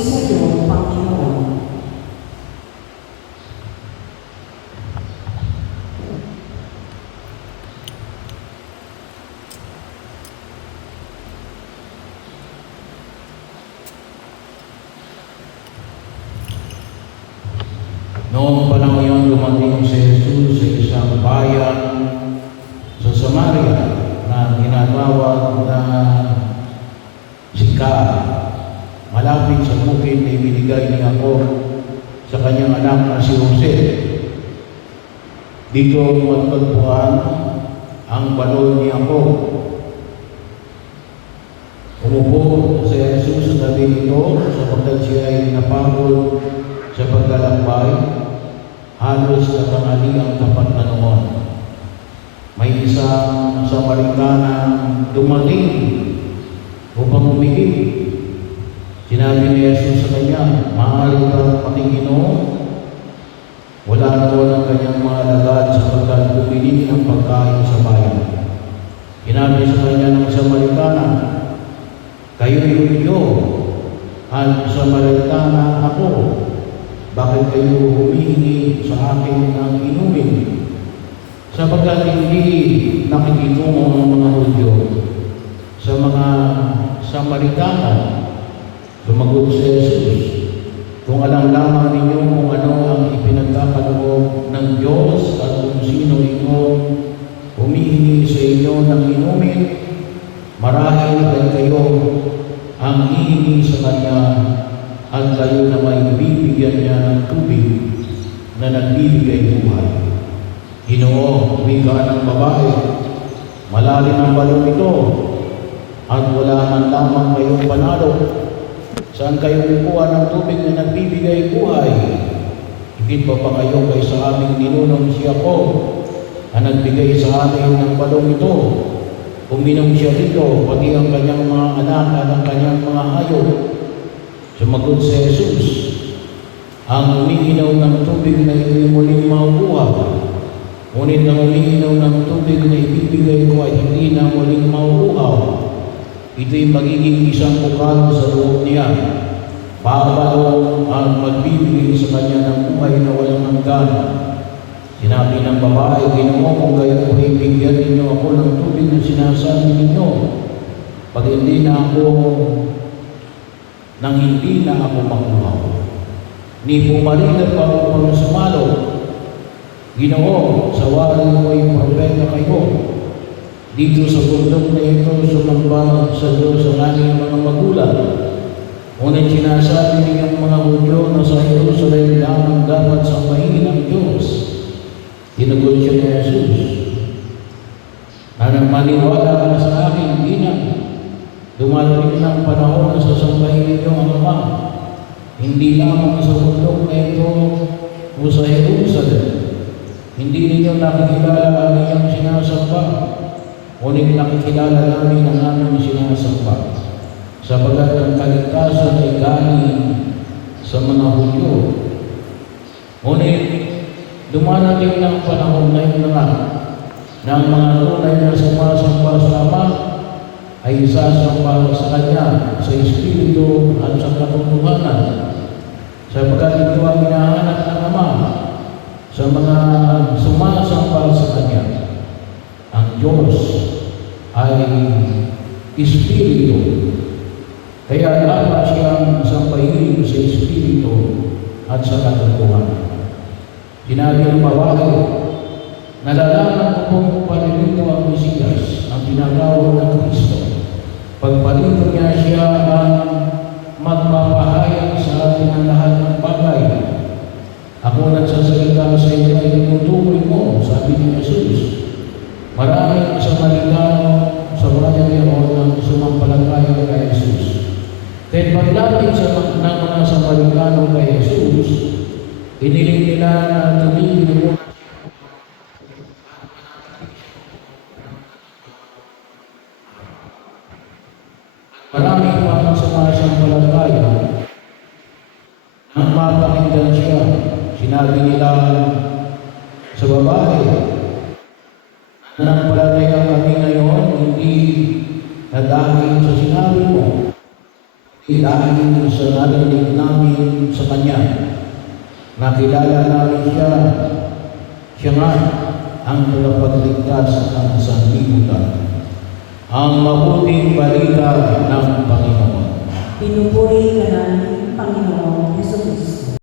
sa iyo, Panginoon. Noong panahon yun, dumating si Jesus sa isang bayan sa Samaria na tinatawag na Sicar, malapit sa bukid na ibinigay ni Jacob sa kanyang anak na si Jose. Dito matagpuan ang balon ni Jacob. Umupo si Jesus sa tabi nito sapagkat siya ay napagod sa paglalakbay. Halos katanghaliang tapat na noon. May isang Samaritana dumating upang umigib. Sinabi ni Jesus sa kanya, "Maaari kang makikinom?" Wala naman ang kanyang mga alagad sapagkat bumili ng pagkain sa bayan. Sinabi sa kanya ng Samaritana, "Kayo'y Hudyo at Samaritana ako. Bakit kayo humihingi sa akin ng inumin? Sapagkat hindi nakikitungo ng mga Hudyo sa mga Samaritana." Sumagot si Jesus, "Kung alam lamang ninyo kung ano ang ipinagkakaloob ng Diyos at kung sino inyong humihingi sa inyo ng inumin, marahil ay kayo ang hihingi sa Kanya at kayo na may bibigyan niya ng tubig na nagbibigay buhay." "Ginoo," wika ng babae, "malalim ang balon ito at wala man lamang kayong panalo. Saan kayo kukuha ng tubig na nagbibigay buhay? Higit pa kayo kaysa aming ninunong si Jacob na nagbigay sa amin ng balong ito. Uminom siya dito, pati ang kanyang mga anak at ang kanyang mga hayop." Sumagot si Jesus, "Ang umiinom ng tubig na hindi muling makukuha, ngunit ang umiinom ng tubig na ibibigay ko ay hindi na muling makukuha. Ito'y magiging isang bukal sa loob niya, pabalong ang magbibigay sa kanya ng buhay na walang hanggan." Sinabi ng babae, "Ginoo, kung kayo ay bigyan ninyo ako ng tubig na sinasabi ninyo, pag hindi na ako makuha, ni pumaligad pa ako ng sumalo. Ginoo, sa wari mo ay propeta kayo. Dito sa bundok na ito, sumamba sa Diyos ang aming mga magulang. Ngunit sinasabi ninyong mga Hudyo na sa Jerusalem lamang dapat sambahin ang Diyos." Tinagot siya ni Jesus, "Na nang maniwala ka sa akin, hindi na. Dumating ng panahon na sasambahin ninyo ang Ama, hindi lamang sa bundok na ito o sa Jerusalem. Hindi ninyo nakikilala ang iyong sinasamba, ngunit nakikilala namin ang aming sinasamba, sapagkat ang kaligtasan ay galing sa mga Hudyo. Ngunit dumarating ng panahon na yun na ang mga tunay na sumasamba sa Ama ay sasamba sa Kanya sa Espiritu at sa katotohanan, sapagkat ito ang hinahanap ng Ama sa mga sumasamba sa Kanya. Ang Diyos ay Espiritu, kaya dapat siyang sambahin sa Espiritu at sa katotohanan." Sinabi ng babae, "Nalalaman ko kung palilito ang Mesiyas, ang tinatawag na Kristo. Pagpalito niya siya ang magpapahayag sa atin ng lahat ng bagay. Ako nagsasalita sa inyo ay tinutukoy mo," sabi ni Jesus. Maraming Samaritano sa bayan niyon ang sumampalataya kay Jesus. Kahit paglapit ng mga Samaritano kay Jesus, iniling nila na tumigil mo. Maraming mga sumasampalataya nang mapakinggan siya. Sinabi nila sa babae, "Nanampalataya kami ngayon, hindi na dahil sa sinabi mo, Dahil sa narinig namin sa Kanya, nakilala namin siya nga ang tagapagligtas ng sanlibutan. Ang mabuting balita ng Panginoon. Pinupuri ka namin, Panginoon.